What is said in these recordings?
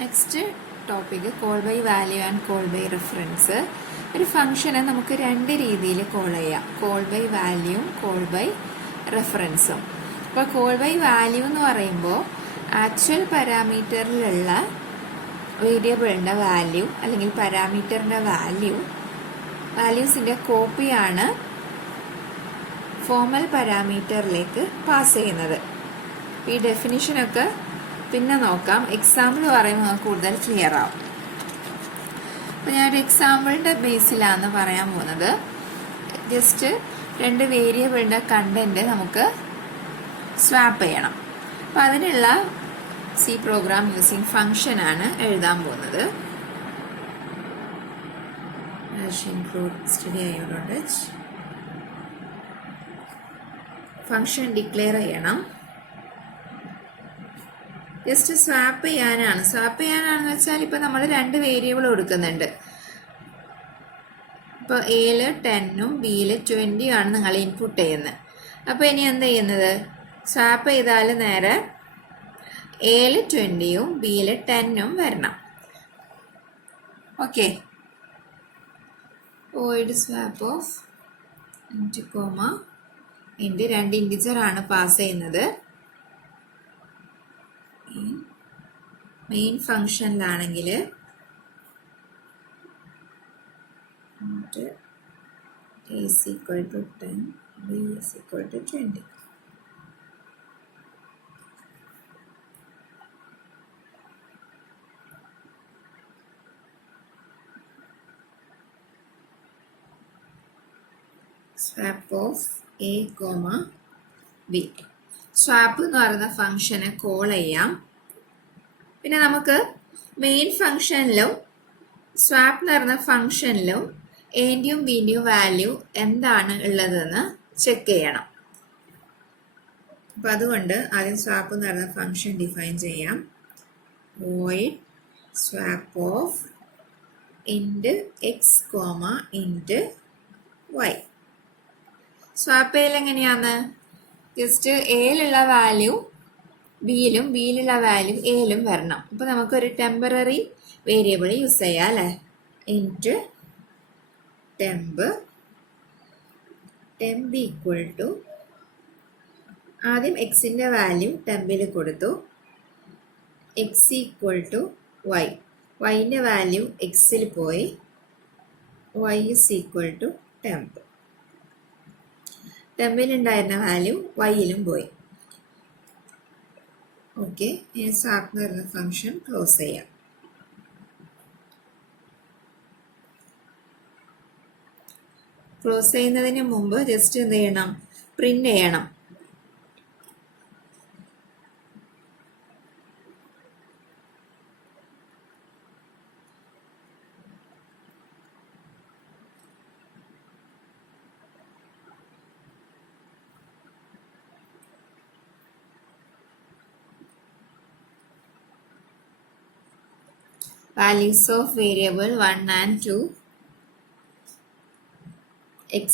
Next topic call by value and call by reference. ഒരു ഫംഗ്ഷനെ നമുക്ക് രണ്ട് രീതിയിൽ കോൾ ചെയ്യാം, കോൾ ബൈ വാല്യൂവും കോൾ ബൈ റെഫറൻസും. അപ്പോൾ കോൾ ബൈ വാല്യൂ എന്ന് പറയുമ്പോൾ ആക്ച്വൽ പാരാമീറ്ററിലുള്ള വേരിയബിളിൻ്റെ വാല്യൂ അല്ലെങ്കിൽ പാരാമീറ്ററിൻ്റെ വാല്യൂസിൻ്റെ കോപ്പിയാണ് ഫോർമൽ പാരാമീറ്ററിലേക്ക് പാസ് ചെയ്യുന്നത്. ഈ ഡെഫിനിഷനൊക്കെ പിന്നെ നോക്കാം, എക്സാമ്പിൾ പറയുമ്പോൾ നമുക്ക് കൂടുതൽ ക്ലിയർ ആവും. അപ്പോൾ ഞാനൊരു എക്സാമ്പിളിൻ്റെ ബേസിലാണ് പറയാൻ പോകുന്നത്. ജസ്റ്റ് രണ്ട് വേരിയബിളിൻ്റെ കണ്ടന്റ് നമുക്ക് സ്വാപ്പ് ചെയ്യണം. അപ്പോൾ അതിനുള്ള സി പ്രോഗ്രാം യൂസിങ് ഫംഗ്ഷനാണ് എഴുതാൻ പോകുന്നത്. ഫംഗ്ഷൻ ഡിക്ലെയർ ചെയ്യണം. ജസ്റ്റ് സ്വാപ്പ് ചെയ്യാനാണെന്ന് വെച്ചാൽ ഇപ്പൊ നമ്മൾ രണ്ട് വേരിയബിൾ കൊടുക്കുന്നുണ്ട്. ഇപ്പൊ എയില് 10ഉം ബിയില് 20 ആണ് നിങ്ങൾ ഇൻപുട്ട് ചെയ്യുന്നത്. അപ്പൊ ഇനി എന്താ ചെയ്യുന്നത്, സ്വാപ്പ് ചെയ്താൽ നേരെ എയില് 20ഉം ബിയില് 10ഉം വരണം. Okay, void swap of int comma int രണ്ട് ഇൻറ്റിജർ ആണ് പാസ് ചെയ്യുന്നത്. മെയിൻ ഫംഗ്ഷനിലാണെങ്കിൽ a is equal to 10, b is equal to 20. Swap of a, b. Swap എന്ന് പറയുന്ന ഫംഗ്ഷനെ കോൾ ചെയ്യാം. പിന്നെ നമുക്ക് മെയിൻ ഫംഗ്ഷനിലും സ്വാപ്പ് എന്ന് പറയുന്ന ഫംഗ്ഷനിലും എൻ്റെയും ബിൻ്റെയും വാല്യൂ എന്താണ് ഉള്ളതെന്ന് ചെക്ക് ചെയ്യണം. അപ്പം അതുകൊണ്ട് ആദ്യം സ്വാപ്പ് എന്ന് പറയുന്ന ഫംഗ്ഷൻ ഡിഫൈൻ ചെയ്യാം. Void swap of int x comma int y. Swap ചെയ്യൽ എങ്ങനെയാന്ന്, ജസ്റ്റ് എയിലുള്ള വാല്യൂ ബിയിലും ബിയിലുള്ള വാല്യൂ എയിലും വരണം. അപ്പോൾ നമുക്കൊരു ടെമ്പററി വേരിയബിൾ യൂസ് ചെയ്യാം അല്ലേ. ഇൻറ്റ് ടെമ്പ് ഈക്വൽ ടു, ആദ്യം എക്സിൻ്റെ വാല്യൂ ടെമ്പിൽ കൊടുത്തു, എക്സ് ഈക്വൽ ടു വൈ, വൈൻ്റെ വാല്യൂ എക്സിൽ പോയി, y is equal to temp, ടെമ്പിലുണ്ടായിരുന്ന വാല്യൂ വൈയിലും പോയി. ഓക്കെ, ഇനി സ്വാപ്പ് എന്ന് പറയുന്ന ഫംഗ്ഷൻ ക്ലോസ് ചെയ്യാം. ക്ലോസ് ചെയ്യുന്നതിന് മുമ്പ് ജസ്റ്റ് എന്ത് ചെയ്യണം, പ്രിന്റ് ചെയ്യണം. Values of variable 1 and 2 x,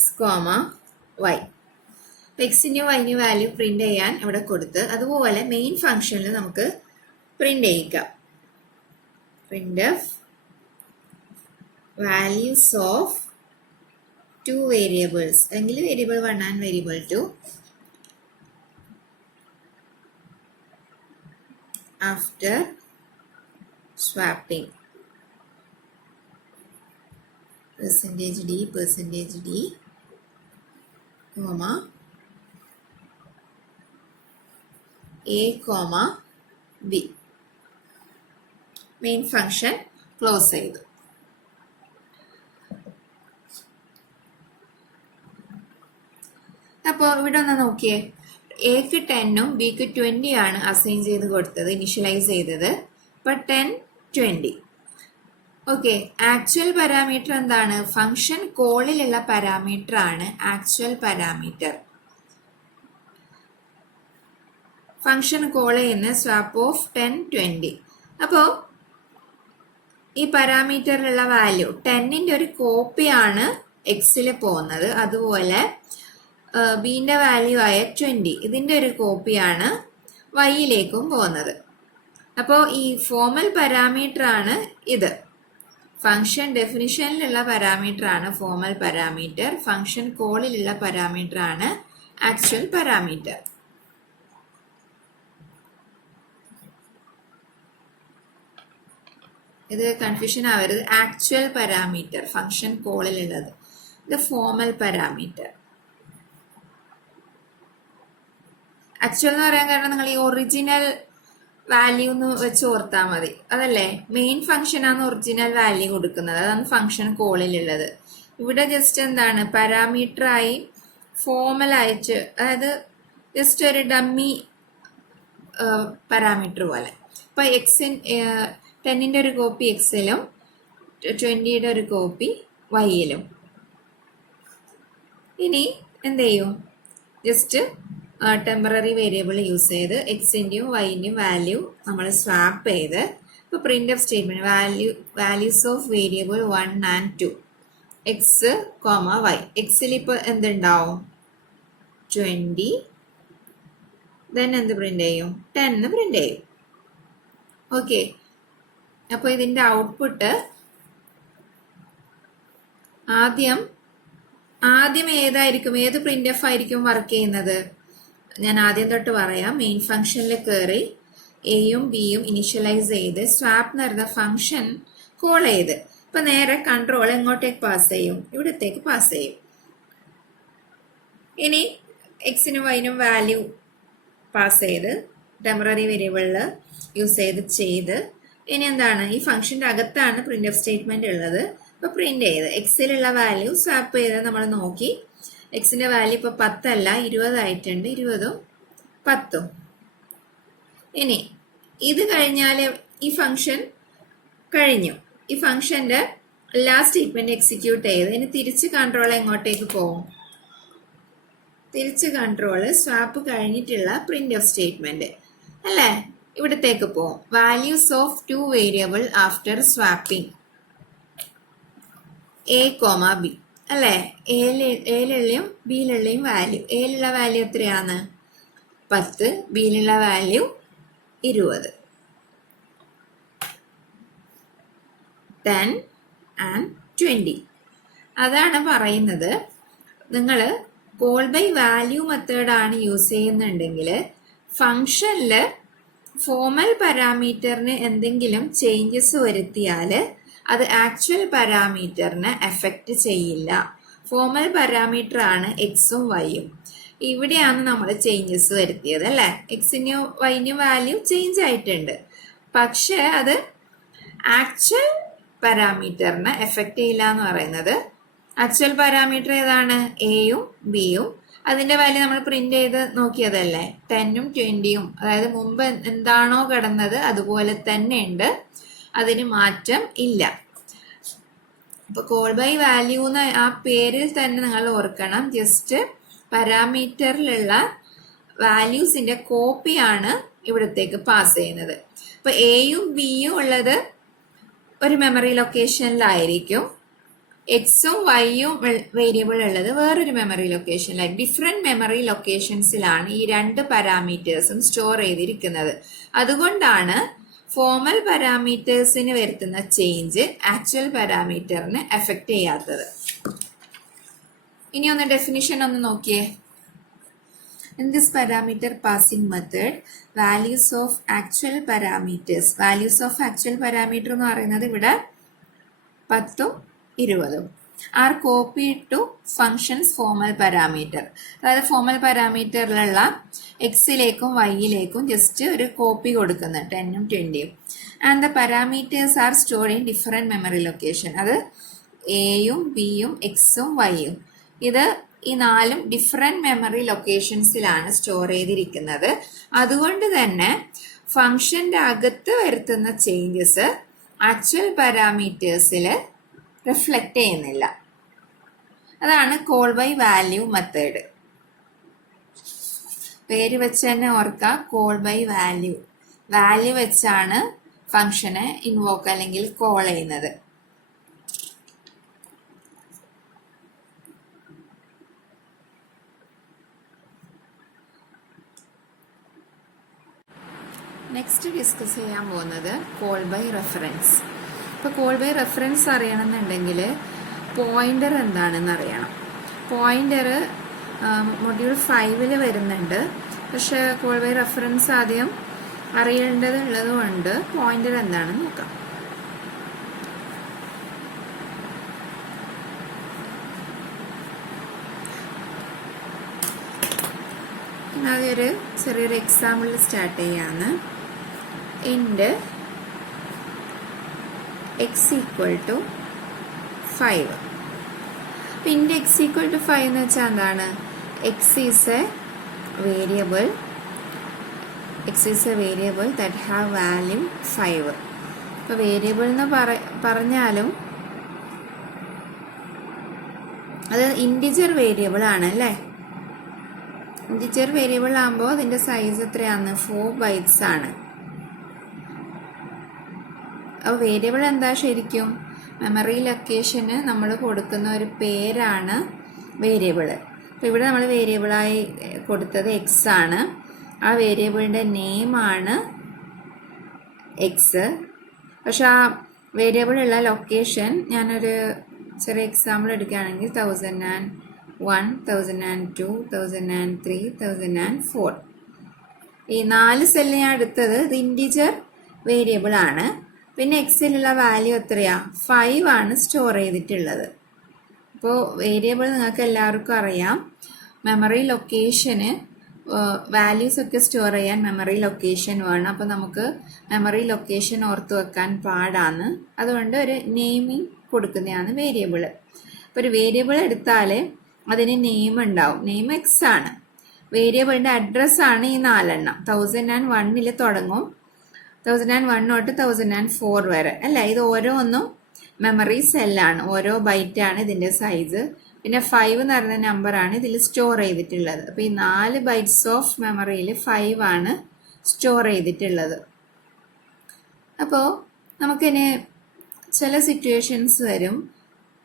y. എക്സിന് വൈന് വാല്യൂ പ്രിന്റ് ചെയ്യാൻ ഇവിടെ കൊടുത്ത്, അതുപോലെ മെയിൻ ഫംഗ്ഷനിൽ നമുക്ക് പ്രിന്റ് ചെയ്യിക്കാം. printf values of two variables, എങ്കിൽ variable 1 and variable 2 after swapping %d, comma a, b. Main function close ചെയ്തു. അപ്പോൾ ഇവിടെ ഒന്ന് നോക്കിയേ, എക്ക് 10ഉം ബിക്ക് 20 ആണ് അസൈൻ ചെയ്ത് കൊടുത്തത്, ഇനിഷ്യലൈസ് ചെയ്തത്. ഇപ്പൊ 10, 20. ഓക്കെ, ആക്ച്വൽ പാരാമീറ്റർ എന്താണ്, ഫംഗ്ഷൻ കോളിലുള്ള പാരാമീറ്റർ ആണ് ആക്ച്വൽ പാരാമീറ്റർ. ഫംഗ്ഷൻ കോൾ ചെയ്യുന്ന സ്വാപ്പ് ഓഫ് 10, 20. അപ്പോൾ ഈ പാരാമീറ്ററിലുള്ള വാല്യൂ 10ന്റെ ഒരു കോപ്പിയാണ് എക്സിൽ പോകുന്നത്, അതുപോലെ ബിന്റെ വാല്യൂ ആയ 20 ഇതിന്റെ ഒരു കോപ്പിയാണ് വൈയിലേക്കും പോകുന്നത്. അപ്പോൾ ഈ ഫോർമൽ പാരാമീറ്റർ ആണ് ഇത്. ഫംഗ്ഷൻ ഡെഫിനിഷനിലുള്ള പാരാമീറ്റർ ആണ് ഫോർമൽ പാരാമീറ്റർ. ഫംഗ്ഷൻ കോളിലുള്ള പാരാമീറ്റർ ആണ് ആക്ച്വൽ പാരാമീറ്റർ. ഇത് കൺഫ്യൂഷൻ ആവരുത്. ആക്ച്വൽ പാരാമീറ്റർ ഫംഗ്ഷൻ കോളിലുള്ളത്, ഇത് ഫോർമൽ പാരാമീറ്റർ. ആക്ച്വൽ എന്ന് പറയാൻ കാരണം നിങ്ങൾ ഈ ഒറിജിനൽ വാല്യൂ എന്ന് വെച്ച് ഓർത്താൽ മതി. അതല്ലേ, മെയിൻ ഫംഗ്ഷൻ ആണ് ഒറിജിനൽ വാല്യൂ കൊടുക്കുന്നത്, അതാണ് ഫംഗ്ഷൻ കോളിലുള്ളത്. ഇവിടെ ജസ്റ്റ് എന്താണ് പാരാമീറ്റർ ആയി ഫോർമൽ ആയിട്ട്, അതായത് ജസ്റ്റ് ഒരു ഡമ്മി പാരാമീറ്റർ പോലെ. ഇപ്പൊ എക്സിൻ 10ന്റെ ഒരു കോപ്പി എക്സിലും 20യുടെ ഒരു കോപ്പി വൈയിലും. ഇനി എന്ത് ചെയ്യും, ജസ്റ്റ് ടെമ്പററി വേരിയബിൾ യൂസ് ചെയ്ത് എക്സിന്റെയും വൈന്റെയും വാല്യൂ നമ്മൾ സ്വാപ്പ് ചെയ്ത് ഇപ്പൊ print of statement values of variable 1 and 2 X comma Y. എക്സിൽ ഇപ്പൊ എന്തുണ്ടാവും 20, ദെൻ എന്ത് പ്രിന്റ് ചെയ്യും 10 പ്രിന്റ് ചെയ്യും. ഓക്കെ, അപ്പൊ ഇതിന്റെ ഔട്ട്പുട്ട് ആദ്യം ഏതായിരിക്കും, ഏത് പ്രിന്റ് എഫ് ആയിരിക്കും വർക്ക് ചെയ്യുന്നത്? ഞാൻ ആദ്യം തൊട്ട് പറയാം. മെയിൻ ഫംഗ്ഷനിൽ കയറി എയും ബിയും ഇനിഷ്യലൈസ് ചെയ്ത് സ്വാപ്പ് എന്ന് പറയുന്ന ഫംഗ്ഷൻ കോൾ ചെയ്ത് ഇപ്പൊ നേരെ കൺട്രോൾ എങ്ങോട്ടേക്ക് പാസ് ചെയ്യും, ഇവിടത്തേക്ക് പാസ് ചെയ്യും. ഇനി എക്സിനും വൈനും വാല്യൂ പാസ് ചെയ്ത് ടെമ്പററി വേരിയബിളിൽ യൂസ് ചെയ്ത് ഇനി എന്താണ്, ഈ ഫംഗ്ഷന്റെ അകത്താണ് പ്രിന്റ് ഓഫ് സ്റ്റേറ്റ്മെന്റ് ഉള്ളത്. ഇപ്പൊ പ്രിന്റ് ചെയ്ത് എക്സിലുള്ള വാല്യൂ സ്വാപ്പ് ചെയ്ത് നമ്മൾ നോക്കി. എക്സിന്റെ വാല്യൂ ഇപ്പൊ 10 അല്ല 20 ആയിട്ടുണ്ട്. 20ഉം 10ഉം. ഇനി ഇത് കഴിഞ്ഞാൽ ഈ ഫംഗ്ഷൻ കഴിഞ്ഞു. ഈ ഫംഗ്ഷന്റെ ലാസ്റ്റ് സ്റ്റേറ്റ്മെന്റ് എക്സിക്യൂട്ട് ചെയ്ത് ഇനി തിരിച്ച് കൺട്രോൾ എങ്ങോട്ടേക്ക് പോകും? തിരിച്ച് കൺട്രോള് സ്വാപ്പ് കഴിഞ്ഞിട്ടുള്ള പ്രിന്റ് ഓഫ് സ്റ്റേറ്റ്മെന്റ് അല്ലേ, ഇവിടത്തേക്ക് പോകും. Values of 2 variable after swapping A comma B അല്ലേ. എയിലുള്ളയും ബിയിലുള്ളയും വാല്യൂ, എയിലുള്ള വാല്യൂ എത്രയാണ് 10, ബിയിലുള്ള വാല്യൂ 20. 10 and 20. അതാണ് പറയുന്നത്. നിങ്ങൾ കോൾ ബൈ വാല്യൂ മെത്തേഡാണ് യൂസ് ചെയ്യുന്നുണ്ടെങ്കിൽ ഫംഗ്ഷനിൽ ഫോർമൽ പാരാമീറ്ററിന് എന്തെങ്കിലും ചേഞ്ചസ് വരുത്തിയാൽ അത് ആക്ച്വൽ പാരാമീറ്ററിനെ എഫക്റ്റ് ചെയ്യില്ല. ഫോർമൽ പാരാമീറ്റർ ആണ് എക്സും വൈയും. ഇവിടെയാണ് നമ്മൾ ചേഞ്ചസ് വരുത്തിയത് അല്ലേ. എക്സിന്റെയും വൈന്റെയും വാല്യൂ ചേഞ്ച് ആയിട്ടുണ്ട്, പക്ഷെ അത് ആക്ച്വൽ പാരാമീറ്ററിനെ എഫക്റ്റ് ചെയ്യില്ല എന്ന് പറയുന്നത്. ആക്ച്വൽ പാരാമീറ്റർ ഏതാണ്? എയും ബിയും. അതിന്റെ വാല്യൂ നമ്മൾ പ്രിന്റ് ചെയ്ത് നോക്കിയതല്ലേ, 10ഉം 20ഉം. അതായത് മുമ്പ് എന്താണോ കിടന്നത് അതുപോലെ തന്നെ ഉണ്ട്, അതിന് മാറ്റം ഇല്ല. ഇപ്പൊ കോൾ ബൈ വാല്യൂ എന്ന ആ പേരിൽ തന്നെ നിങ്ങൾ ഓർക്കണം, ജസ്റ്റ് പാരാമീറ്ററിലുള്ള വാല്യൂസിന്റെ കോപ്പിയാണ് ഇവിടത്തേക്ക് പാസ് ചെയ്യുന്നത്. ഇപ്പൊ എയും ബിയും ഉള്ളത് ഒരു മെമ്മറി ലൊക്കേഷനിലായിരിക്കും, എക്സും വൈയും വേരിയബിൾ ഉള്ളത് വേറൊരു മെമ്മറി ലൊക്കേഷനിലായിരിക്കും. ഡിഫറെന്റ് മെമ്മറി ലൊക്കേഷൻസിലാണ് ഈ 2 പാരാമീറ്റേഴ്സും സ്റ്റോർ ചെയ്തിരിക്കുന്നത്. അതുകൊണ്ടാണ് ഫോർമൽ പാരാമീറ്റേഴ്സിന് വരുത്തുന്ന ചേഞ്ച് ആക്ച്വൽ പാരാമീറ്ററിന് എഫക്റ്റ് ചെയ്യാത്തത്. ഇനി ഒന്ന് ഡെഫിനിഷൻ ഒന്ന് നോക്കിയേ. In this parameter passing method, values of actual parameters, values of actual parameter എന്ന് പറയുന്നത് ഇവിടെ 10ഉം 20ഉം are copied to functions formal parameter. അതായത് ഫോർമൽ പാരാമീറ്ററിലുള്ള എക്സിലേക്കും വൈയിലേക്കും ജസ്റ്റ് ഒരു കോപ്പി കൊടുക്കുന്നത് 10ഉം 20ഉം. And the parameters are stored in different memory location. അത് എയും ബിയും എക്സും വൈയും, ഇത് ഈ 4ഉം ഡിഫറെന്റ് മെമ്മറി ലൊക്കേഷൻസിലാണ് സ്റ്റോർ ചെയ്തിരിക്കുന്നത്. അതുകൊണ്ട് തന്നെ ഫംഗ്ഷന്റെ അകത്ത് വരുത്തുന്ന ചേഞ്ചസ് ആക്ച്വൽ പാരാമീറ്റേഴ്സിൽ റിഫ്ലക്റ്റ് ചെയ്യുന്നില്ല. അതാണ് കോൾ ബൈ വാല്യൂ മെത്തേഡ്. പേര് വെച്ച് തന്നെ ഓർക്കുക, കോൾ ബൈ വാല്യൂ. വാല്യൂ വെച്ചാണ് ഫംഗ്ഷനെ ഇൻവോക്ക് അല്ലെങ്കിൽ കോൾ ചെയ്യുന്നത്. നെക്സ്റ്റ് ഡിസ്കസ് ചെയ്യാൻ പോകുന്നത് കോൾ ബൈ റെഫറൻസ്. ഇപ്പോൾ കോൾ ബൈ റെഫറൻസ് അറിയണമെന്നുണ്ടെങ്കിൽ പോയിന്റർ എന്താണെന്ന് അറിയണം. പോയിന്റർ മൊഡ്യൂൾ 5 വരുന്നുണ്ട്. പക്ഷേ കോൾ ബൈ റെഫറൻസ് ആദ്യം അറിയേണ്ടതുള്ളത് കൊണ്ട് പോയിന്റർ എന്താണെന്ന് നോക്കാം. അതൊരു ചെറിയൊരു എക്സാമ്പിൾ സ്റ്റാർട്ട് ചെയ്യാന്ന്. ഇൻഡ് എക്സ് ഈക്വൽ ടു 5. അപ്പം ഇൻഡ് എക്സ് ഈക്വൽ ടു 5 എന്ന് വെച്ചാൽ എന്താണ്? X is A variable that have value 5. അപ്പോൾ വേരിയബിൾ എന്ന് പറഞ്ഞാലും അത് ഇൻറ്റിജർ വേരിയബിൾ ആണ് അല്ലേ? ഇൻറ്റിജർ വേരിയബിൾ ആകുമ്പോൾ അതിൻ്റെ സൈസ് എത്രയാണ്? 4 ബൈറ്റ്സ് ആണ്. അപ്പോൾ വേരിയബിൾ എന്താ ശരിക്കും? മെമ്മറി ലൊക്കേഷന് നമ്മൾ കൊടുക്കുന്ന ഒരു പേരാണ് വേരിയബിൾ. അപ്പോൾ ഇവിടെ നമ്മൾ വേരിയബിളായി കൊടുത്തത് എക്സ് ആണ്. ആ വേരിയബിളിൻ്റെ നെയിമാണ് എക്സ്. പക്ഷെ ആ വേരിയബിളുള്ള ലൊക്കേഷൻ ഞാനൊരു ചെറിയ എക്സാമ്പിൾ എടുക്കുകയാണെങ്കിൽ 1001, 1002, 1003, 1004 ഈ 4 സെല്ല് ഞാൻ എടുത്തത് ഇത് ഇൻറ്റിജർ വേരിയബിൾ ആണ്. പിന്നെ എക്സിലുള്ള വാല്യൂ എത്രയാ? 5 ആണ് സ്റ്റോർ ചെയ്തിട്ടുള്ളത്. അപ്പോൾ വേരിയബിൾ നിങ്ങൾക്ക് എല്ലാവർക്കും അറിയാം, മെമ്മറി ലൊക്കേഷന് വാല്യൂസ് ഒക്കെ സ്റ്റോർ ചെയ്യാൻ മെമ്മറി ലൊക്കേഷൻ വേണം. അപ്പോൾ നമുക്ക് മെമ്മറി ലൊക്കേഷൻ ഓർത്ത് വെക്കാൻ പാടാണ്. അതുകൊണ്ട് ഒരു നെയിമിങ് കൊടുക്കുന്നതാണ് വേരിയബിൾ. അപ്പോൾ ഒരു വേരിയബിൾ എടുത്താൽ അതിന് നെയിം ഉണ്ടാവും. നെയിം എക്സ് ആണ്. വേരിയബിളിൻ്റെ അഡ്രസ്സാണ് ഈ 4 എണ്ണം. 1001 തുടങ്ങും, 1001 തൊട്ട് 1004 വരെ അല്ലേ? ഇത് ഓരോന്നും മെമ്മറി സെല്ലാണ്, ഓരോ ബൈറ്റാണ് ഇതിൻ്റെ സൈസ്. പിന്നെ 5 എന്ന് പറയുന്ന നമ്പറാണ് ഇതിൽ സ്റ്റോർ ചെയ്തിട്ടുള്ളത്. അപ്പോൾ ഈ 4 ബൈറ്റ്സ് ഓഫ് മെമ്മറിയിൽ 5 ആണ് സ്റ്റോർ ചെയ്തിട്ടുള്ളത്. അപ്പോൾ നമുക്കിനി ചില സിറ്റുവേഷൻസ് വരും.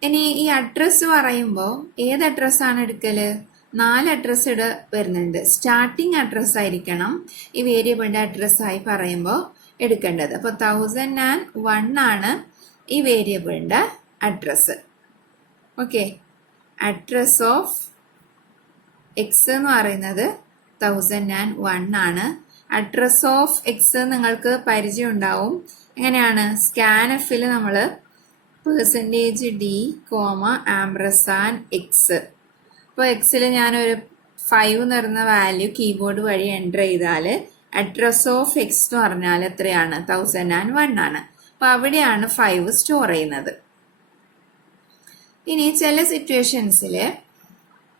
ഇനി ഈ അഡ്രസ്സ് പറയുമ്പോൾ ഏത് അഡ്രസ്സാണ് എടുക്കൽ? 4 അഡ്രസ്സ് വരുന്നുണ്ട്. സ്റ്റാർട്ടിങ് അഡ്രസ്സ് ആയിരിക്കണം ഈ വേരിയബിളിൻ്റെ അഡ്രസ്സായി പറയുമ്പോൾ എടുക്കേണ്ടത്. അപ്പോൾ 1001 ആണ് ഈ വേരിയബിളിൻ്റെ address. Okay, address of X എന്ന് പറയുന്നത് 1001 ആണ്. അഡ്രസ് ഓഫ് എക്സ് നിങ്ങൾക്ക് പരിചയം ഉണ്ടാവും. എങ്ങനെയാണ്? സ്കാൻഎഫിൽ നമ്മൾ %d, $x. അപ്പോൾ എക്സിൽ ഞാനൊരു 5 എന്ന് പറയുന്ന വാല്യൂ കീബോർഡ് വഴി എൻ്റർ ചെയ്താൽ അഡ്രസ് ഓഫ് എക്സ് എന്ന് പറഞ്ഞാൽ എത്രയാണ്? 1001 ആണ്. അപ്പോൾ അവിടെയാണ് 5 സ്റ്റോർ ചെയ്യുന്നത്. ഇനി ചില സിറ്റുവേഷൻസിൽ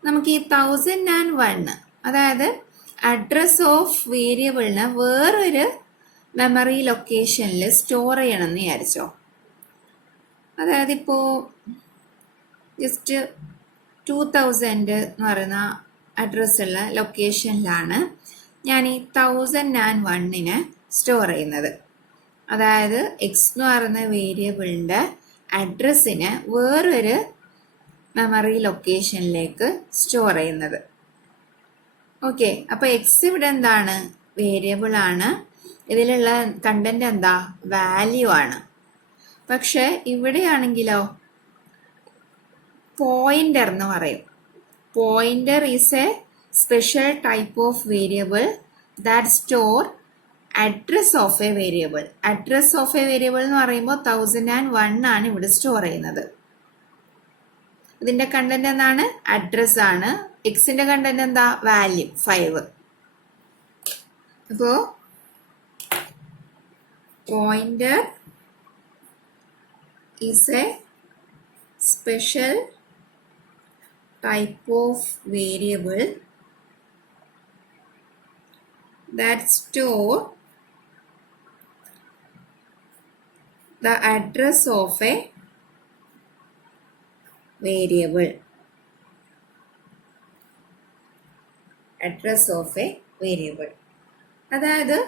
നമുക്ക് ഈ 1001 അതായത് അഡ്രസ് ഓഫ് വേരിയബിളിന് വേറൊരു മെമ്മറി ലൊക്കേഷനിൽ സ്റ്റോർ ചെയ്യണമെന്ന് വിചാരിച്ചോ. അതായത് ഇപ്പോൾ ജസ്റ്റ് 2000 എന്ന് പറയുന്ന അഡ്രസ്സുള്ള ലൊക്കേഷനിലാണ് ഞാൻ ഈ 1001 സ്റ്റോർ ചെയ്യുന്നത്. അതായത് എക്സ് എന്ന് പറയുന്ന വേരിയബിളിൻ്റെ അഡ്രസ്സിന് വേറൊരു മെമ്മറി ലൊക്കേഷനിലേക്ക് സ്റ്റോർ ചെയ്യുന്നത്. ഓക്കെ, അപ്പോൾ എക്സ് ഇവിടെ എന്താണ്? വേരിയബിൾ ആണ്. ഇതിലുള്ള കണ്ടന്റ് എന്താ? വാല്യൂ ആണ്. പക്ഷെ ഇവിടെയാണെങ്കിലോ പോയിന്റർ എന്ന് പറയും. Pointer is A special type of variable that store address of A variable. Address of A variable എന്ന് പറയുമ്പോൾ 1001 ആണ് ഇവിടെ സ്റ്റോർ ചെയ്യുന്നത്. ഇതിന്റെ കണ്ടന്റ് എന്താണ്? അഡ്രസ് ആണ്. എക്സിന്റെ കണ്ടന്റ് എന്താ? വാല്യൂ 5. അപ്പോ pointer is a special type of variable that store the address of a variable. Address of a variable. അതായത്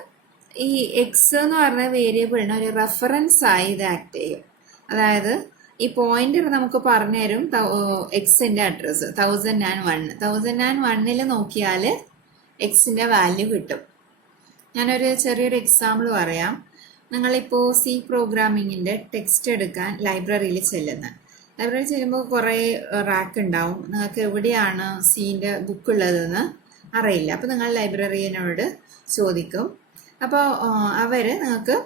ഈ എക്സ് എന്ന് പറഞ്ഞ വേരിയബിളിന് ഒരു റെഫറൻസ് ആയി ഇത് ആക്ട് ചെയ്യും. അതായത് ഈ പോയിന്റർ നമുക്ക് പറഞ്ഞു തരും എക്സിന്റെ അഡ്രസ്സ് 1001. 1001 നോക്കിയാൽ എക്സിന്റെ വാല്യൂ കിട്ടും. ഞാനൊരു ചെറിയൊരു എക്സാമ്പിൾ പറയാം. നിങ്ങളിപ്പോൾ സി പ്രോഗ്രാമിങ്ങിൻ്റെ ടെക്സ്റ്റ് എടുക്കാൻ ലൈബ്രറിയിൽ ലൈബ്രറിയിൽ ചെല്ലുമ്പോൾ കുറേ റാക്ക് ഉണ്ടാവും. നിങ്ങൾക്ക് എവിടെയാണ് സീൻ്റെ ബുക്ക് ഉള്ളതെന്ന് അറിയില്ല. അപ്പോൾ നിങ്ങൾ ലൈബ്രറിയനോട് ചോദിക്കും. അപ്പോൾ അവർ നിങ്ങൾക്ക്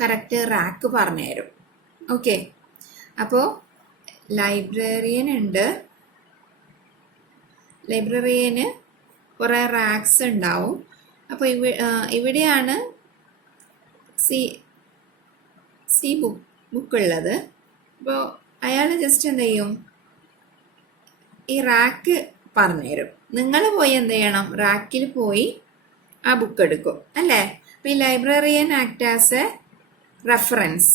കറക്റ്റ് റാക്ക് പറഞ്ഞു തരും. ഓക്കെ, അപ്പോൾ ലൈബ്രറിയന് കുറേ റാക്സ് ഉണ്ടാവും. അപ്പോൾ ഇവിടെയാണ് സി ബുക്കുള്ളത്. അപ്പോൾ അയാൾ ജസ്റ്റ് എന്ത് ചെയ്യും, ഈ റാക്ക് പറഞ്ഞുതരും. നിങ്ങൾ പോയി എന്ത് ചെയ്യണം, റാക്കിൽ പോയി ആ ബുക്ക് എടുക്കും അല്ലേ. അപ്പോൾ ഈ librarian act as a reference.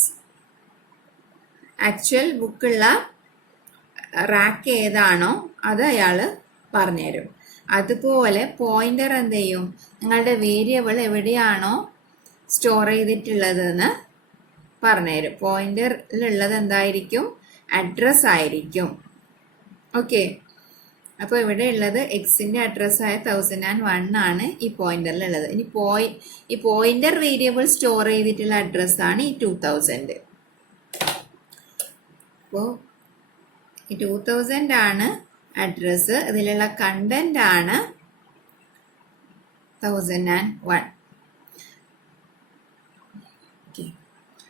Actual ബുക്കുള്ള റാക്ക് ഏതാണോ അത് അയാൾ പറഞ്ഞുതരും. അതുപോലെ പോയിന്റർ എന്ത് ചെയ്യും, നിങ്ങളുടെ വേരിയബിൾ എവിടെയാണോ സ്റ്റോർ ചെയ്തിട്ടുള്ളതെന്ന് പറഞ്ഞുതരും. പോയിന്ററിലുള്ളത് എന്തായിരിക്കും, അഡ്രസ് ആയിരിക്കും. ഓക്കെ, അപ്പോൾ ഇവിടെ ഉള്ളത് എക്സിന്റെ അഡ്രസ്സായ 1001 ആണ് ഈ പോയിന്ററിലുള്ളത്. ഇനി ഈ പോയിന്റർ വേരിയബിൾ സ്റ്റോർ ചെയ്തിട്ടുള്ള അഡ്രസ്സാണ് ഈ 2000. അപ്പോൾ ഈ 2000 ആണ് അഡ്രസ്സ്, ഇതിലുള്ള കണ്ടന്റ് ആണ് 1001. ഓക്കെ,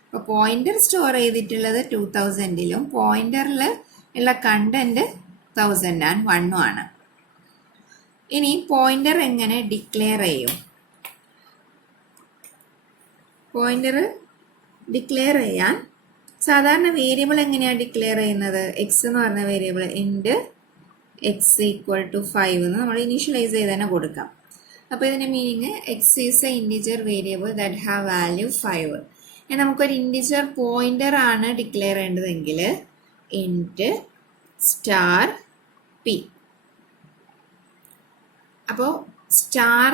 അപ്പോൾ പോയിന്റർ സ്റ്റോർ ചെയ്തിട്ടുള്ളത് 2000ലും പോയിന്ററിൽ ഉള്ള കണ്ടന്റ് 1001 ആണ്. ഇനി പോയിന്റർ എങ്ങനെ ഡിക്ലെയർ ചെയ്യും? പോയിന്റർ ഡിക്ലെയർ ചെയ്യാൻ സാധാരണ വേരിയബിൾ എങ്ങനെയാണ് ഡിക്ലെയർ ചെയ്യുന്നത്? എക്സ് എന്ന് പറഞ്ഞ വേരിയബിൾ ഇൻഡ് എക്സ് ഈക്വൽ ടു 5 എന്ന് നമ്മൾ ഇനീഷ്യലൈസ് ചെയ്ത് തന്നെ കൊടുക്കാം. അപ്പോൾ ഇതിന്റെ meaning X is A integer variable that have value 5. നമുക്കൊരു ഇൻഡിജർ പോയിന്റർ ആണ് ഡിക്ലെയർ ചെയ്യേണ്ടതെങ്കിൽ ഇൻറ്റ് സ്റ്റാർ പി. അപ്പോൾ സ്റ്റാർ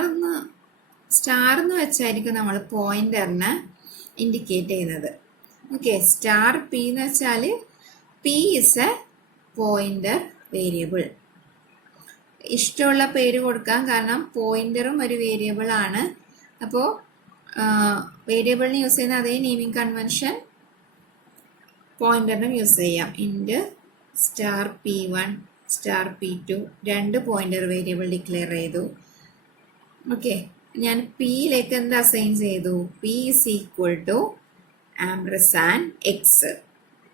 എന്ന് വെച്ചായിരിക്കും നമ്മൾ പോയിന്ററിനെ ഇൻഡിക്കേറ്റ് ചെയ്യുന്നത്. ഓക്കെ, സ്റ്റാർ പി എന്ന് വെച്ചാൽ P is A pointer variable. ഇഷ്ടമുള്ള പേര് കൊടുക്കാം, കാരണം പോയിന്ററും ഒരു വേരിയബിൾ ആണ്. അപ്പോൾ വേരിയബിളിന് യൂസ് ചെയ്യുന്ന അതേ നെയിമിംഗ് കൺവെൻഷൻ പോയിന്ററിനും യൂസ് ചെയ്യാം. ഇൻഡ് സ്റ്റാർ P1 സ്റ്റാർ P2 രണ്ട് പോയിന്റർ വേരിയബിൾ ഡിക്ലെയർ ചെയ്തു. ഓക്കെ, ഞാൻ പിയിലേക്ക് എന്ത് അസൈൻ ചെയ്തു? P is equal to ampersand X.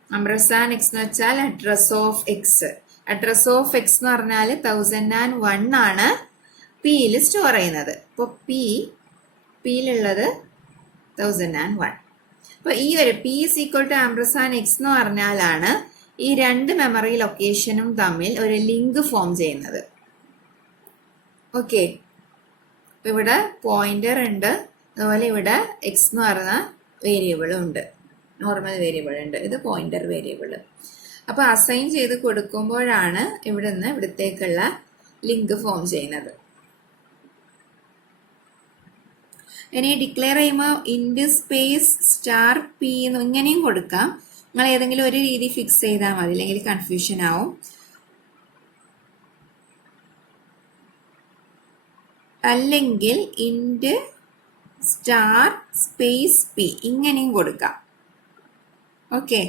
Ampersand X എന്ന് വെച്ചാൽ address of X. Address of X എന്ന് പറഞ്ഞാൽ 1001 ആണ് പിയിൽ സ്റ്റോർ ചെയ്യുന്നത്. അപ്പോൾ പിയിലുള്ളത് 1001. അപ്പോൾ ഈ ഒരു P is equal to ampersand X എന്ന് പറഞ്ഞാലാണ് ഈ രണ്ട് മെമ്മറി ലൊക്കേഷനും തമ്മിൽ ഒരു ലിങ്ക് ഫോം ചെയ്യുന്നത്. ഓക്കെ, ഇവിടെ പോയിന്റർ ഉണ്ട്, അതുപോലെ ഇവിടെ എക്സ് എന്ന് പറയുന്ന വേരിയബിളും ഉണ്ട്, നോർമൽ വേരിയബിൾ ഉണ്ട്. ഇത് പോയിന്റർ വേരിയബിൾ. അപ്പോൾ അസൈൻ ചെയ്ത് കൊടുക്കുമ്പോഴാണ് ഇവിടുന്ന് ഇവിടത്തേക്കുള്ള ലിങ്ക് ഫോം ചെയ്യുന്നത്. ഇനി ഡിക്ലെയർ ചെയ്യുമ്പോൾ ഇൻഡ് സ്പേസ് സ്റ്റാർ പി എന്ന് ഇങ്ങനെയും കൊടുക്കാം. നിങ്ങൾ ഏതെങ്കിലും ഒരു രീതി ഫിക്സ് ചെയ്താൽ മതി, അല്ലെങ്കിൽ കൺഫ്യൂഷൻ ആവും. അല്ലെങ്കിൽ ഇൻഡ് സ്റ്റാർ സ്പേസ് പി ഇങ്ങനെയും കൊടുക്കാം. ഓക്കെ,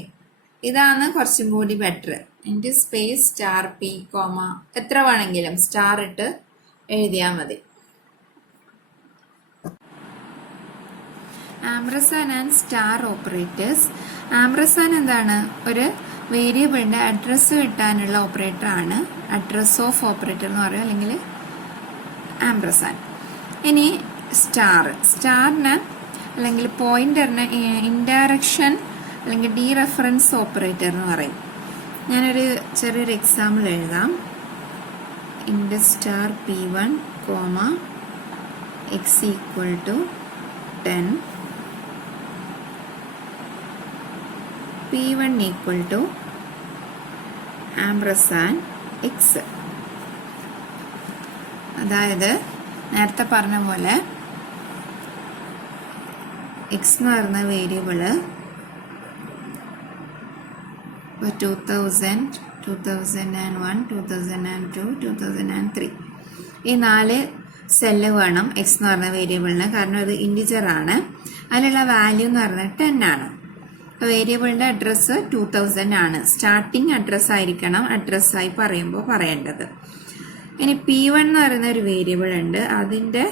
ഇതാണ് കുറച്ചും കൂടി ബെറ്റർ. ഇൻഡ് സ്പേസ് സ്റ്റാർ പി കോമ എത്ര വേണമെങ്കിലും സ്റ്റാർ ഇട്ട് എഴുതിയാൽ മതി. ആംബ്രസാൻ ആൻഡ് സ്റ്റാർ ഓപ്പറേറ്റേഴ്സ്. ആംബ്രസാൻ എന്താണ്? ഒരു വേരിയബിളിന്റെ അഡ്രസ്സ് കിട്ടാനുള്ള ഓപ്പറേറ്റർ ആണ്. അഡ്രസ് ഓഫ് ഓപ്പറേറ്റർ എന്ന് പറയുക, അല്ലെങ്കിൽ ആംബ്രസാൻ. ഇനി സ്റ്റാറിന് അല്ലെങ്കിൽ പോയിന്ററിന് ഇൻഡയറക്ഷൻ അല്ലെങ്കിൽ ഡീറെഫറൻസ് ഓപ്പറേറ്റർ എന്ന് പറയും. ഞാനൊരു ചെറിയൊരു എക്സാമ്പിൾ എഴുതാം. Int star P1 comma x equal to 10, P1 equal to ampersand x. അതായത് നേരത്തെ പറഞ്ഞ പോലെ എക്സ് എന്ന് പറയുന്ന വേരിയബിള് 2000, 2001, 2002, 2003 ഈ 4 സെല്ല് വേണം എക്സ് എന്ന് പറഞ്ഞ വേരിയബിളിന്, കാരണം അത് ഇൻറ്റിജർ ആണ്. അതിലുള്ള വാല്യൂ എന്ന് പറഞ്ഞാൽ 10 ആണ്. അപ്പോൾ വേരിയബിളിന്റെ അഡ്രസ്സ് 2000 ആണ്. സ്റ്റാർട്ടിങ് അഡ്രസ്സ് ആയിരിക്കണം അഡ്രസ്സായി പറയുമ്പോൾ പറയേണ്ടത്. ഇനി P1 എന്ന് പറയുന്ന ഒരു വേരിയബിൾ ഉണ്ട്.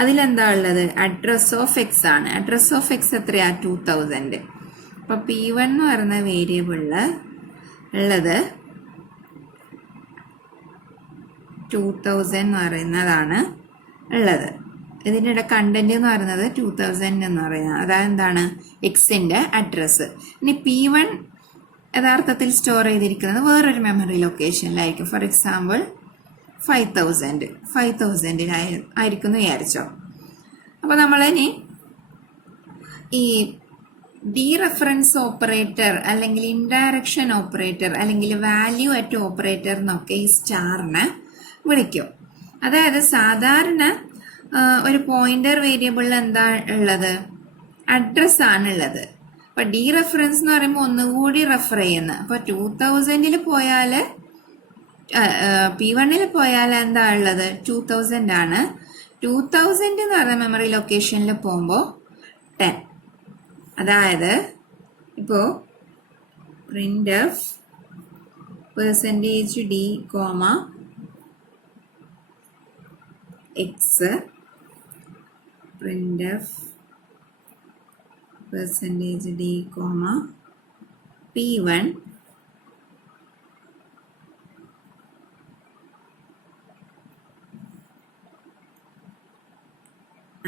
അതിലെന്താ ഉള്ളത്? അഡ്രസ് ഓഫ് എക്സ് ആണ്. അഡ്രസ് ഓഫ് എക്സ് എത്രയാ? 2000. അപ്പോൾ P1 എന്ന് പറയുന്ന വേരിയബിളില് ഉള്ളത് 2000 എന്ന് പറയുന്നതാണ് ഉള്ളത്. ഇതിൻ്റെ കണ്ടന്റ് എന്ന് പറയുന്നത് 2000 എന്ന് പറയുന്നത്, അതായത് എന്താണ്? എക്സിന്റെ അഡ്രസ്സ്. ഇനി P1 യഥാർത്ഥത്തിൽ സ്റ്റോർ ചെയ്തിരിക്കുന്നത് വേറൊരു മെമ്മറി ലൊക്കേഷനിലായിരിക്കും. ഫോർ എക്സാമ്പിൾ 5000 ആയിരിക്കും എന്ന് വിചാരിച്ചോ. അപ്പോൾ നമ്മളിനി ഈ ഡീറെഫറൻസ് ഓപ്പറേറ്റർ അല്ലെങ്കിൽ ഇൻഡയറക്ഷൻ ഓപ്പറേറ്റർ അല്ലെങ്കിൽ വാല്യൂ അറ്റ് ഓപ്പറേറ്റർ എന്നൊക്കെ ഈ സ്റ്റാറിനെ വിളിക്കും. അതായത് സാധാരണ ഒരു പോയിന്റർ വേരിയബിളിൽ എന്താ ഉള്ളത്? അഡ്രസ് ആണ് ഉള്ളത്. അപ്പൊ ഡീറെഫറൻസ് എന്ന് പറയുമ്പോൾ ഒന്നുകൂടി റെഫർ ചെയ്യുന്നത്. അപ്പൊ 2000 പോയാൽ P1 പോയാൽ എന്താ ഉള്ളത്? 2000 ആണ്. 2000 എന്ന് പറഞ്ഞ മെമ്മറി ലൊക്കേഷനിൽ പോകുമ്പോൾ 10. അതായത് ഇപ്പോ printf %d, x printf %d, P1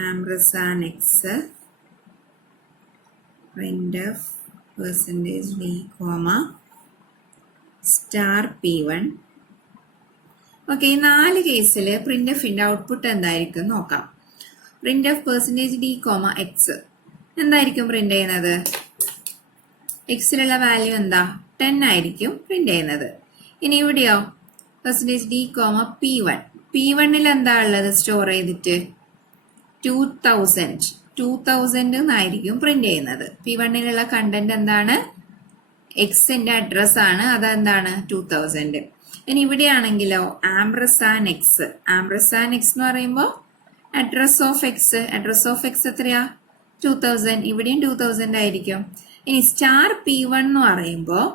ampersand x printf %d, star P1. Okay, ഈ 4 കേസിൽ പ്രിന്റ്എഫിന്റെ ഔട്ട്പുട്ട് എന്തായിരിക്കും നോക്കാം. പ്രിന്റ്എഫ് %d, x എന്തായിരിക്കും പ്രിന്റ് ചെയ്യുന്നത്? എക്സിലുള്ള വാല്യൂ എന്താ? 10 ആയിരിക്കും പ്രിന്റ് ചെയ്യുന്നത്. ഇനി ഇവിടെയോ %d, P1. P1 എന്താ ഉള്ളത് സ്റ്റോർ ചെയ്തിട്ട്? 2000 എന്നായിരിക്കും പ്രിന്റ് ചെയ്യുന്നത്. P1 കണ്ടന്റ് എന്താണ്? എക്സിന്റെ അഡ്രസ് ആണ്. അതെന്താണ്? 2000. ഇനി ഇവിടെയാണെങ്കിലോ ആംബ്രസാൻഡ് എക്സ്. ആംബ്രസാൻഡ് എക്സ് എന്ന് പറയുമ്പോൾ address of X. Address of X എത്രയാ? 2000. ഇവിടെയും 2000 ആയിരിക്കും. ഇനി സ്റ്റാർ P1 എന്ന് പറയുമ്പോൾ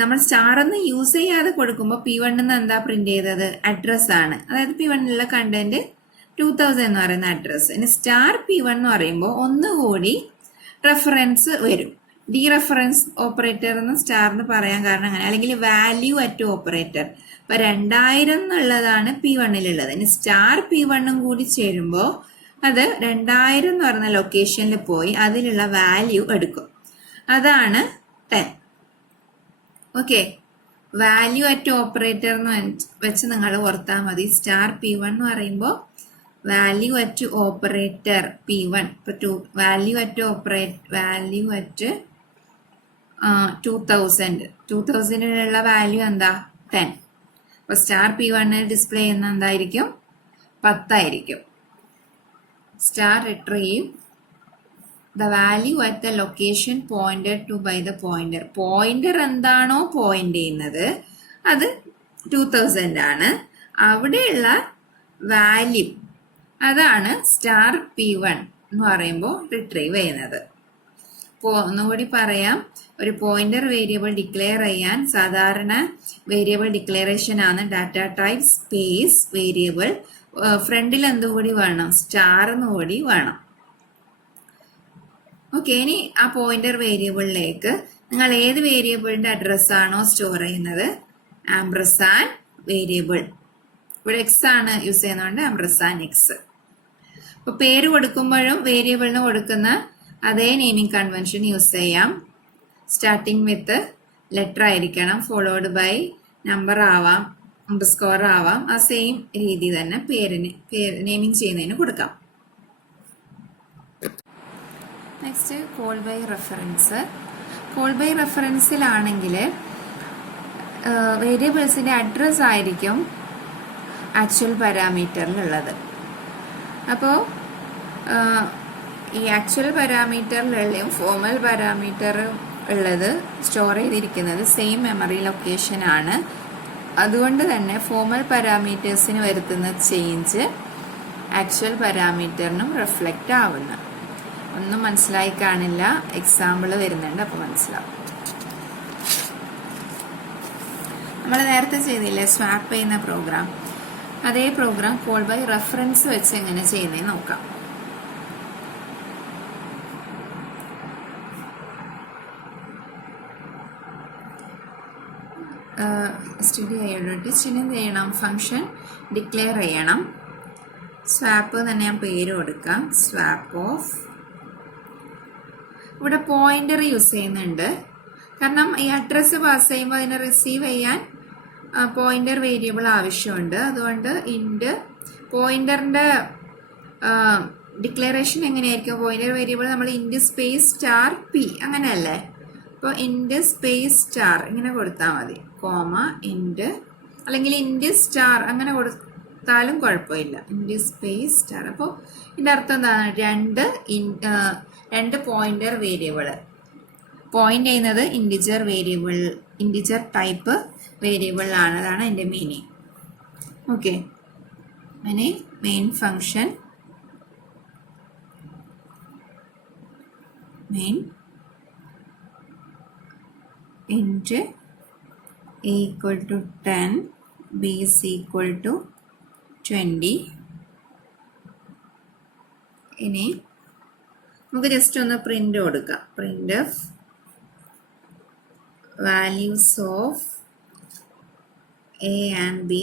നമ്മൾ സ്റ്റാർ എന്ന് യൂസ് ചെയ്യാതെ കൊടുക്കുമ്പോൾ P1 എന്താ പ്രിന്റ് ചെയ്തത്? അഡ്രസ് ആണ്. അതായത് P1 കണ്ടന്റ് 2000 എന്ന് പറയുന്ന അഡ്രസ്. ഇനി സ്റ്റാർ P1 എന്ന് പറയുമ്പോൾ ഒന്നുകൂടി റെഫറൻസ് വരും. ഡീറെഫറൻസ് ഓപ്പറേറ്റർ എന്ന് സ്റ്റാറിന് പറയാൻ കാരണം അങ്ങനെ, അല്ലെങ്കിൽ വാല്യൂ അറ്റ് ഓപ്പറേറ്റർ. ഇപ്പൊ 2000 എന്നുള്ളതാണ് P1 ഉള്ളത്. ഇനി സ്റ്റാർ P1 കൂടി ചേരുമ്പോൾ അത് 2000 എന്ന് പറയുന്ന ലൊക്കേഷനിൽ പോയി അതിലുള്ള വാല്യൂ എടുക്കും. അതാണ് 10. ഓക്കെ, വാല്യൂ അറ്റ് ഓപ്പറേറ്റർ എന്ന് വെച്ച് നിങ്ങൾ ഓർത്താൽ മതി. സ്റ്റാർ P1 എന്ന് പറയുമ്പോൾ വാല്യൂ അറ്റ് ഓപ്പറേറ്റർ P1. ഇപ്പൊ വാല്യൂ അറ്റ് 2000 വാല്യൂ എന്താ? 10. അപ്പൊ സ്റ്റാർ P1 ഡിസ്പ്ലേ ചെയ്യുന്ന എന്തായിരിക്കും? 10 ആയിരിക്കും. Star retrieve the value at the location pointed to by the pointer. Pointer എന്താണോ പോയിന്റ് ചെയ്യുന്നത് അത് 2000 ആണ്. അവിടെയുള്ള വാല്യൂ അതാണ് സ്റ്റാർ P1 എന്ന് പറയുമ്പോൾ റിട്രീവ് ചെയ്യുന്നത്. ഒന്നുകൂടി പറയാം, ഒരു പോയിന്റർ വേരിയബിൾ ഡിക്ലെയർ ചെയ്യാൻ സാധാരണ വേരിയബിൾ ഡിക്ലറേഷൻ ആണ് ഡാറ്റ ടൈപ്പ് സ്പേസ് വേരിയബിൾ. ഫ്രണ്ടിൽ എന്തുകൂടി വേണം? സ്റ്റാർ എന്നുകൂടി വേണം. ഓക്കെ, ഇനി ആ പോയിന്റർ വേരിയബിളിലേക്ക് നിങ്ങൾ ഏത് വേരിയബിളിന്റെ അഡ്രസ് ആണോ സ്റ്റോർ ചെയ്യുന്നത്, ആംബ്രസാൻഡ് വേരിയബിൾ. ഇവിടെ എക്സ് ആണ് യൂസ് ചെയ്യുന്നതുകൊണ്ട് ആംബ്രസാൻഡ് എക്സ്. അപ്പൊ പേര് കൊടുക്കുമ്പോഴും വേരിയബിളിന് കൊടുക്കുന്ന അതേ നെയിമിംഗ് കൺവെൻഷൻ യൂസ് ചെയ്യാം. സ്റ്റാർട്ടിങ് വിത്ത് ലെറ്റർ ആയിരിക്കണം, ഫോളോഡ് ബൈ നമ്പർ ആവാം, അണ്ടർസ്കോർ ആവാം. ആ സെയിം രീതി തന്നെ നെയിമിംഗ് ചെയ്യുന്നതിന് കൊടുക്കാം. Next call by reference. Call by റെഫറൻസിലാണെങ്കിൽ വേരിയബിൾസിന്റെ അഡ്രസ് ആയിരിക്കും ആക്ച്വൽ പാരാമീറ്ററിലുള്ളത്. അപ്പോൾ ഈ ആക്ച്വൽ പാരാമീറ്ററിലുള്ളതും ഫോർമൽ പാരാമീറ്റർ ഉള്ളത് സ്റ്റോർ ചെയ്തിരിക്കുന്നത് സെയിം മെമ്മറി ലൊക്കേഷൻ ആണ്. അതുകൊണ്ട് തന്നെ ഫോർമൽ പാരാമീറ്റേഴ്സിന് വരുത്തുന്ന ചേഞ്ച് ആക്ച്വൽ പാരാമീറ്ററിനും റിഫ്ലക്റ്റ് ആവുന്നു. ഒന്നും മനസ്സിലായി കാണില്ല, എക്സാമ്പിൾ വരുന്നുണ്ട്, അപ്പോൾ മനസ്സിലാവും. നമ്മൾ നേരത്തെ ചെയ്തില്ലേ സ്വാപ്പ് ചെയ്യുന്ന പ്രോഗ്രാം, അതേ പ്രോഗ്രാം കോൾ ബൈ റെഫറൻസ് വെച്ച് എങ്ങനെ ചെയ്യുന്നതെന്ന് നോക്കാം. ചിഹ്നം ചെയ്യണം, ഫംഗ്ഷൻ ഡിക്ലെയർ ചെയ്യണം. സ്വാപ്പ് തന്നെ ഞാൻ പേര് കൊടുക്കാം, സ്വാപ്പ് ഓഫ്. ഇവിടെ പോയിന്റർ യൂസ് ചെയ്യുന്നുണ്ട്, കാരണം ഈ അഡ്രസ്സ് പാസ് ചെയ്യുമ്പോൾ അതിനെ റിസീവ് ചെയ്യാൻ പോയിന്റർ വേരിയബിൾ ആവശ്യമുണ്ട്. അതുകൊണ്ട് ഇൻഡ് പോയിന്ററിന്റെ ഡിക്ലറേഷൻ എങ്ങനെയായിരിക്കും? പോയിന്റർ വേരിയബിൾ നമ്മൾ ഇൻഡ് സ്പേസ് സ്റ്റാർ പി അങ്ങനെയല്ലേ? അപ്പോൾ ഇൻഡ് സ്പേസ് സ്റ്റാർ ഇങ്ങനെ കൊടുത്താൽ മതി, കോമ ഇൻഡ്, അല്ലെങ്കിൽ ഇൻഡ് സ്റ്റാർ അങ്ങനെ കൊടുത്താലും കുഴപ്പമില്ല, ഇൻഡ് സ്പേസ് സ്റ്റാർ. അപ്പോൾ ഇതിൻ്റെ അർത്ഥം എന്താണ്? രണ്ട് പോയിന്റർ വേരിയബിൾ പോയിന്റ് ചെയ്യുന്നത് integer variable, integer type variable ആണ്. അതാണ് എൻ്റെ മീനിങ്. ഓക്കെ, അങ്ങനെ main function main int a equal to 10, b is equal to 20. ഇനി നമുക്ക് ജസ്റ്റ് ഒന്ന് പ്രിന്റ് കൊടുക്കാം. Print of values of a and b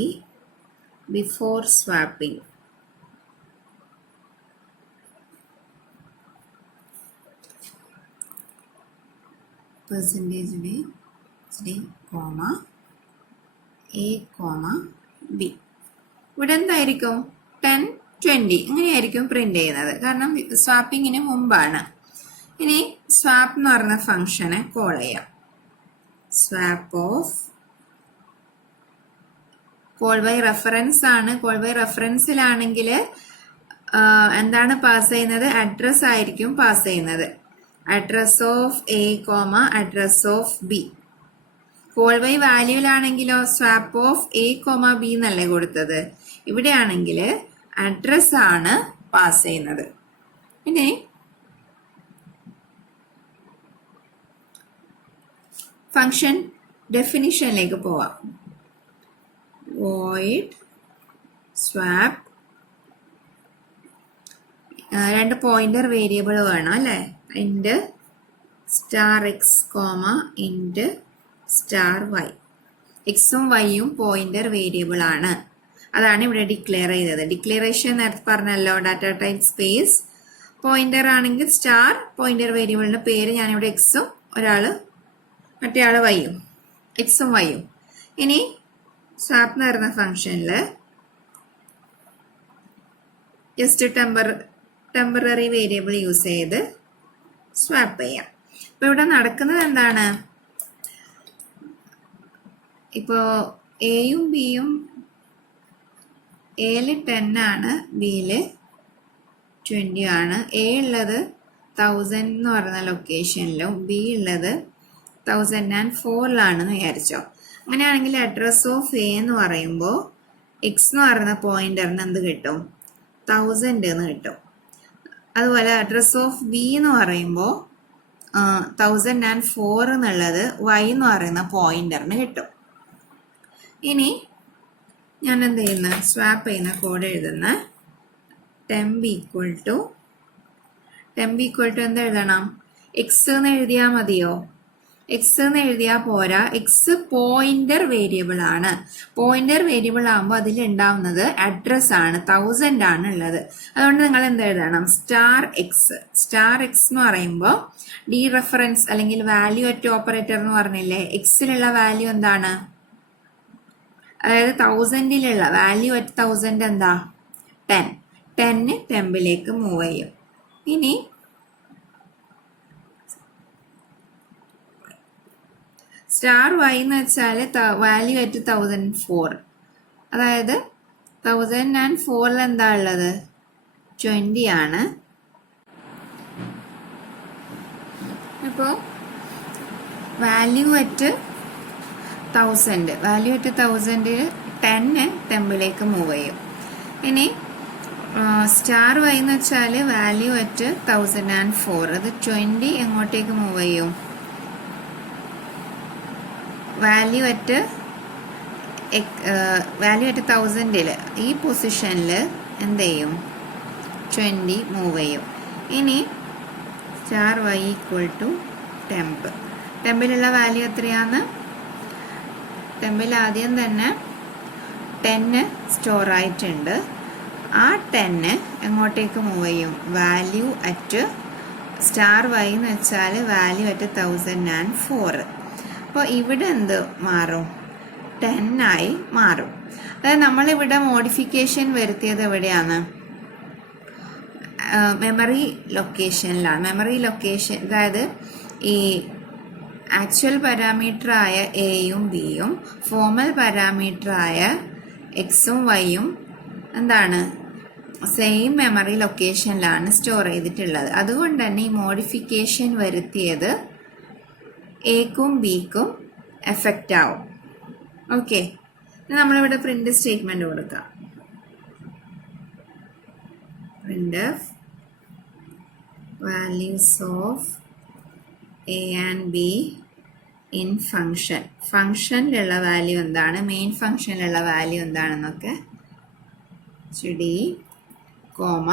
before swapping. Percentage d comma a comma b. ഇവിടെ എന്തായിരിക്കും? 10, 20 അങ്ങനെയായിരിക്കും പ്രിന്റ് ചെയ്യുന്നത്, കാരണം സ്വാപ്പിങ്ങിന് മുമ്പാണ്. ഇനി സ്വാപ്പ് എന്ന് പറയുന്ന ഫംഗ്ഷനെ കോൾ ചെയ്യാം. Swap of call by reference ആണ്. കോൾ ബൈ റെഫറൻസിലാണെങ്കിൽ എന്താണ് പാസ് ചെയ്യുന്നത്? അഡ്രസ് ആയിരിക്കും പാസ് ചെയ്യുന്നത്. Address of a comma address of b. Call by വാല്യൂലാണെങ്കിലോ swap of a comma b എന്നല്ലേ കൊടുത്തത്. ഇവിടെയാണെങ്കിൽ അഡ്രസ് ആണ് പാസ് ചെയ്യുന്നത്. ഇനി ഫംഗ്ഷൻ ഡെഫിനിഷനിലേക്ക് പോവാം. വോയിഡ് സ്വാപ്പ്, രണ്ട് പോയിന്റർ വേരിയബിൾ വേണം അല്ലേ? Int star x comma int star y. എക്സും വൈയും പോയിന്റർ വേരിയബിൾ ആണ്, അതാണ് ഇവിടെ ഡിക്ലെയർ ചെയ്തത്. ഡിക്ലറേഷൻ നേരത്തെ പറഞ്ഞല്ലോ, ഡാറ്റ ടൈപ്പ് സ്പേസ് പോയിന്റർ ആണെങ്കിൽ സ്റ്റാർ, പോയിന്റർ വേരിയബിളിന്റെ പേര് ഞാനിവിടെ എക്സും മറ്റേ ആള് വൈയും, എക്സും വൈയും. ഇനി സ്വാപ്പ് എന്ന് പറയുന്ന ഫംഗ്ഷനിൽ ജസ്റ്റ് ടെമ്പററി വേരിയബിൾ യൂസ് ചെയ്ത് സ്വാപ്പ് ചെയ്യാം. ഇപ്പൊ ഇവിടെ നടക്കുന്നത് എന്താണ്? ഇപ്പോ എയും ബിയും, എയില് 10 ആണ്, ബിയില് 20 ആണ്. എ ഉള്ളത് 1000 എന്ന് പറയുന്ന ലൊക്കേഷനിലും ബി ഉള്ളത് 1004 വിചാരിച്ചോ. അങ്ങനെയാണെങ്കിൽ അഡ്രസ് ഓഫ് എ എന്ന് പറയുമ്പോൾ എക്സ് എന്ന് പറയുന്ന പോയിന്ററിന് എന്ത് കിട്ടും? 1000 എന്ന് കിട്ടും. അതുപോലെ അഡ്രസ് ഓഫ് ബി എന്ന് പറയുമ്പോൾ 1004 എന്നുള്ളത് വൈ എന്ന് പറയുന്ന പോയിന്ററിന് കിട്ടും. ഇനി ഞാൻ എന്ത് ചെയ്യുന്ന സ്വാപ്പ് ചെയ്യുന്ന കോഡ് എഴുതുന്ന temp ഈക്വൽ ടു എന്ത് എഴുതണം? എക്സ് എന്ന് എഴുതിയാൽ മതിയോ? എക്സ് എന്ന് എഴുതിയാൽ പോരാ, എക്സ് പോയിന്റർ വേരിയബിൾ ആണ്. പോയിന്റർ വേരിയബിൾ ആകുമ്പോൾ അതിൽ ഉണ്ടാവുന്നത് അഡ്രസ് ആണ്, 1000 ആണ് ഉള്ളത്. അതുകൊണ്ട് നിങ്ങൾ എന്ത് എഴുതണം? Star X. സ്റ്റാർ എക്സ് എന്ന് പറയുമ്പോൾ ഡി റെഫറൻസ് അല്ലെങ്കിൽ വാല്യൂ അറ്റ് ഓപ്പറേറ്റർ എന്ന് പറഞ്ഞില്ലേ, എക്സിലുള്ള വാല്യൂ എന്താണ്? അതായത് 1000ലുള്ള വാല്യൂ അറ്റ് 1000 എന്താ? 10. 10 ടെമ്പിലേക്ക് മൂവ് ചെയ്യും. ഇനി സ്റ്റാർ വൈ എന്ന് വെച്ചാൽ വാല്യൂ അറ്റ് 1004, അതായത് 1004 എന്താ ഉള്ളത്? 20 ആണ്. അപ്പോൾ വാല്യൂ അറ്റ് 1000, വാല്യൂ അറ്റ് 1000 10 ടെമ്പിലേക്ക് മൂവ് ചെയ്യും. ഇനി സ്റ്റാർ വൈ എന്ന് വെച്ചാൽ വാല്യൂ അറ്റ് 1004, അത് 20 എങ്ങോട്ടേക്ക് മൂവ് ചെയ്യും? വാല്യൂ അറ്റ് 1000 ഈ പൊസിഷനിൽ എന്ത് ചെയ്യും? 20 മൂവ് ചെയ്യും. ഇനി star y equal to temp. ടെമ്പിലുള്ള വാല്യൂ എത്രയാണ്? ടെമ്പിൽ ആദ്യം തന്നെ 10 സ്റ്റോർ ആയിട്ടുണ്ട്. ആ 10 എങ്ങോട്ടേക്ക് മൂവ് ചെയ്യും? വാല്യൂ അറ്റ് സ്റ്റാർ വൈ എന്ന് വെച്ചാൽ വാല്യൂ അറ്റ് 1004. അപ്പോൾ ഇവിടെ എന്ത് മാറും? 10 ആയി മാറും. അതായത് നമ്മളിവിടെ മോഡിഫിക്കേഷൻ വരുത്തിയത് എവിടെയാണ്? മെമ്മറി ലൊക്കേഷനിലാണ്. മെമ്മറി ലൊക്കേഷൻ, അതായത് ഈ ആക്ച്വൽ പാരാമീറ്റർ ആയ എയും ബിയും ഫോമൽ പാരാമീറ്റർ ആയ എക്സും വൈയും എന്താണ്? സെയിം മെമ്മറി ലൊക്കേഷനിലാണ് സ്റ്റോർ ചെയ്തിട്ടുള്ളത്. അതുകൊണ്ട് തന്നെ ഈ മോഡിഫിക്കേഷൻ വരുത്തിയത് എക്കും ബിക്കും എഫക്റ്റ് ആവും. ഓക്കെ, നമ്മളിവിടെ പ്രിന്റ് സ്റ്റേറ്റ്മെന്റ് കൊടുക്കാം. printf values of a and b in function. ഫംഗ്ഷനിലുള്ള വാല്യൂ എന്താണ്, മെയിൻ ഫംഗ്ഷനിലുള്ള വാല്യൂ എന്താണെന്നൊക്കെ ചുടി comma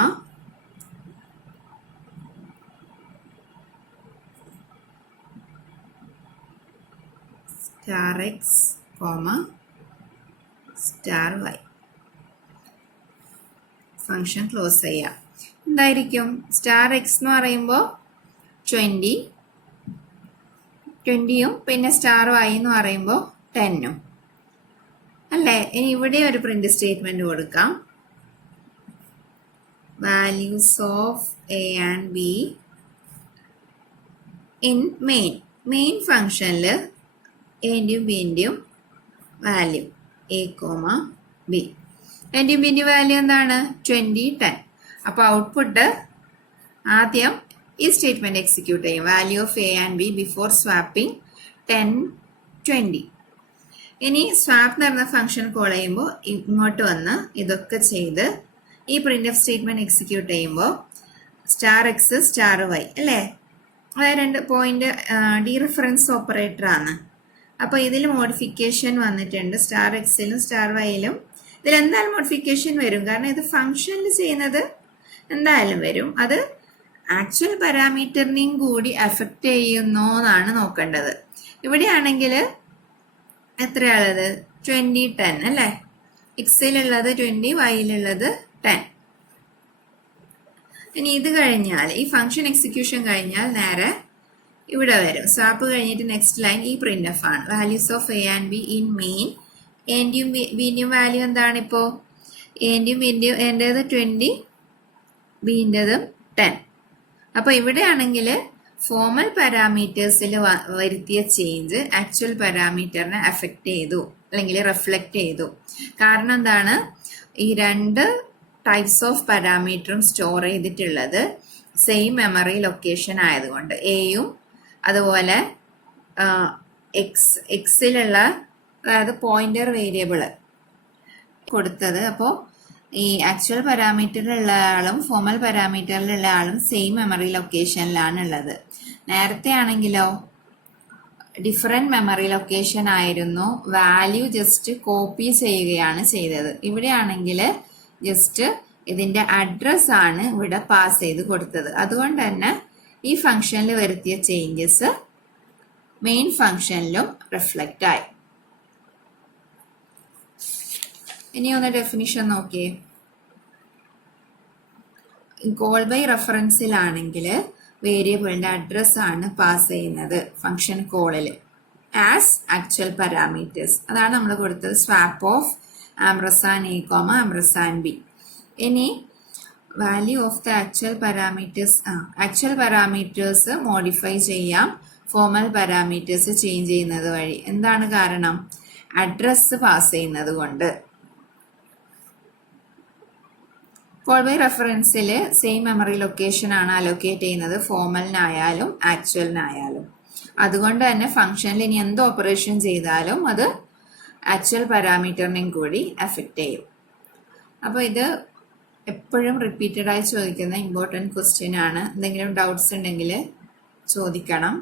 star x comma star y. Function close ചെയ്യാം. എന്തായിരിക്കും? സ്റ്റാർ എക്സ് എന്ന് പറയുമ്പോൾ 20യും പിന്നെ സ്റ്റാർ വൈ എന്ന് പറയുമ്പോൾ 10ഉം അല്ലേ? ഇനി ഇവിടെ ഒരു പ്രിന്റ് സ്റ്റേറ്റ്മെന്റ് കൊടുക്കാം. Values of A and be in main ഫംഗ്ഷനിൽ എൻ്റെയും ബിൻ്റെയും വാല്യൂ എ കോമ ബി. എൻ്റെയും ബിൻ്റെയും വാല്യൂ എന്താണ്? 20, 10. അപ്പോൾ ഔട്ട്പുട്ട് ആദ്യം ഈ സ്റ്റേറ്റ്മെന്റ് എക്സിക്യൂട്ട് ചെയ്യും. Value of A and B before swapping 10, 20. ഇനി സ്വാപ്പ് നടന്ന ഫംഗ്ഷൻ കോൾ ചെയ്യുമ്പോൾ ഇങ്ങോട്ട് വന്ന് ഇതൊക്കെ ചെയ്ത് ഈ പ്രിന്റ് ഓഫ് സ്റ്റേറ്റ്മെന്റ് എക്സിക്യൂട്ട് ചെയ്യുമ്പോൾ സ്റ്റാർ എക്സ് സ്റ്റാർ വൈ അല്ലേ? അതായത് 2 പോയിന്റ് ഡീറഫറൻസ് ഓപ്പറേറ്റർ ആണ്. അപ്പോൾ ഇതിൽ മോഡിഫിക്കേഷൻ വന്നിട്ടുണ്ട്. സ്റ്റാർ എക്സിലും സ്റ്റാർ വൈയിലും ഇതിൽ എന്തായാലും മോഡിഫിക്കേഷൻ വരും. കാരണം ഇത് ഫംഗ്ഷനിൽ ചെയ്യുന്നത് എന്തായാലും വരും. അത് ആക്ച്വൽ പാരാമീറ്ററിനെയും കൂടി അഫക്റ്റ് ചെയ്യുന്നോ എന്നാണ് നോക്കേണ്ടത്. ഇവിടെയാണെങ്കിൽ എത്രയാണുള്ളത്? 20, 10 അല്ലേ? എക്സിലുള്ളത് 20, വൈയിലുള്ളത് 10. ഇനി ഇത് കഴിഞ്ഞാൽ ഈ ഫംഗ്ഷൻ എക്സിക്യൂഷൻ കഴിഞ്ഞാൽ നേരെ ഇവിടെ വരും. സ്വാപ്പ് കഴിഞ്ഞിട്ട് നെക്സ്റ്റ് ലൈൻ ഈ പ്രിന്റ് എഫ് ആണ്. Values of A and be in main. എൻ്റെയും ബിൻ്റെയും വാല്യൂ എന്താണ്? ഇപ്പോൾ എൻ്റെയും ബിൻ്റെയും എൻ്റേത് 20, ബിൻ്റെതും 10. അപ്പോൾ ഇവിടെയാണെങ്കിൽ ഫോമൽ പാരാമീറ്റേഴ്സിൽ വരുത്തിയ ചേഞ്ച് ആക്ച്വൽ പാരാമീറ്ററിനെ അഫക്റ്റ് ചെയ്തു അല്ലെങ്കിൽ റിഫ്ലക്റ്റ് ചെയ്തു. കാരണം എന്താണ്? ഈ 2 ടൈപ്സ് ഓഫ് പാരാമീറ്ററും സ്റ്റോർ ചെയ്തിട്ടുള്ളത് സെയിം മെമ്മറി ലൊക്കേഷൻ ആയതുകൊണ്ട്. എയും അതുപോലെ എക്സിലുള്ള, അതായത് പോയിന്റർ വേരിയബിൾ കൊടുത്തത്. അപ്പോൾ ഈ ആക്ച്വൽ പാരാമീറ്ററിലുള്ള ആളും ഫോമൽ പാരാമീറ്ററിലുള്ള ആളും സെയിം മെമ്മറി ലൊക്കേഷനിലാണ് ഉള്ളത്. നേരത്തെ ആണെങ്കിലോ ഡിഫറെന്റ് മെമ്മറി ലൊക്കേഷൻ ആയിരുന്നു, വാല്യൂ ജസ്റ്റ് കോപ്പി ചെയ്യുകയാണ് ചെയ്തത്. ഇവിടെയാണെങ്കിൽ ജസ്റ്റ് ഇതിന്റെ അഡ്രസ് ആണ് ഇവിടെ പാസ് ചെയ്ത് കൊടുത്തത്. അതുകൊണ്ട് തന്നെ ഈ ഫംഗ്ഷനിൽ വരുത്തിയ ചേഞ്ചസ് മെയിൻ ഫംഗ്ഷനിലും റിഫ്ലക്റ്റ് ആയി. ഇനി ഒന്ന് ഡെഫിനിഷൻ നോക്കിയേ. കോൾ ബൈ റെഫറൻസിലാണെങ്കിൽ വേരിയബിളിന്റെ അഡ്രസ് ആണ് പാസ് ചെയ്യുന്നത് ഫംഗ്ഷൻ കോളിൽ ആസ് ആക്ച്വൽ പാരാമീറ്റേഴ്സ്. അതാണ് നമ്മൾ കൊടുത്തത്. Swap of ampersand a comma ampersand b. ഇനി value of the actual parameters modify ചെയ്യാം ഫോമൽ പാരാമീറ്റേഴ്സ് ചേഞ്ച് ചെയ്യുന്നത് വഴി. എന്താണ് കാരണം? അഡ്രസ് പാസ് ചെയ്യുന്നത് കൊണ്ട്. കോൾ ബൈ റെഫറൻസിൽ സെയിം മെമ്മറി ലൊക്കേഷൻ ആണ് അലോക്കേറ്റ് ചെയ്യുന്നത് ഫോമലിനായാലും ആക്ച്വലിനായാലും. അതുകൊണ്ട് തന്നെ ഫംഗ്ഷനിൽ ഇനി എന്ത് ഓപ്പറേഷൻ ചെയ്താലും അത് ആക്ച്വൽ പാരാമീറ്ററിനെയും കൂടി അഫക്റ്റ് ചെയ്യും. അപ്പോൾ ഇത് എപ്പോഴും റിപ്പീറ്റഡ് ആയി ചോദിക്കുന്ന ഇമ്പോർട്ടൻറ്റ് ക്വസ്റ്റ്യൻ ആണ്. എന്തെങ്കിലും ഡൗട്ട്സ് ഉണ്ടെങ്കിൽ ചോദിക്കണം.